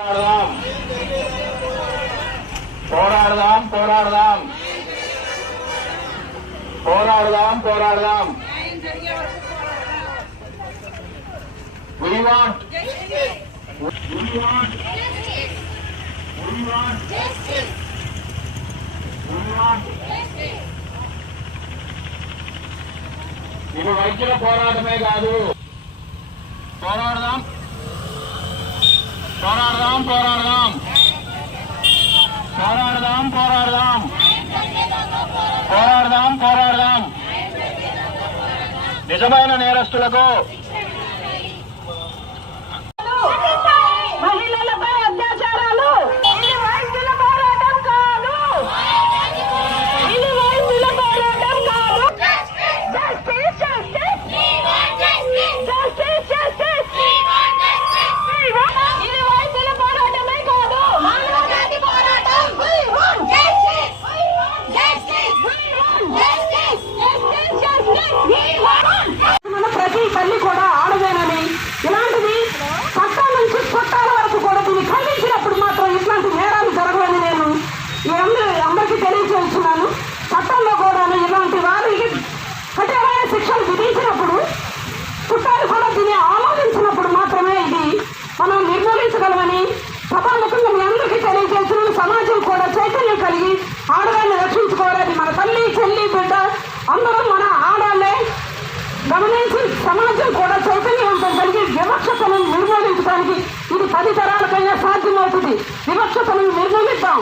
போராடலாம் போராடலாம் போராடலாம் போராடலாம் போராடலாம் We want, we want, we want, we want. ఇది వైద్యుల పోరాటమే కాదు పోరాడదాం போராடலாம் போராடலாம் போராடலாம் போராடலாம் పోరాడదాం పోరాడదాం నిజమైన నేరస్తులకు అందరూ మన ఆడాలే గమనించి సమాజం కూడా చైతన్యవంతం కలిగి వివక్షతను నిర్మూలించడానికి ఇది పది తరాలకైనా సాధ్యమవుతుంది వివక్షతను నిర్మూలిద్దాం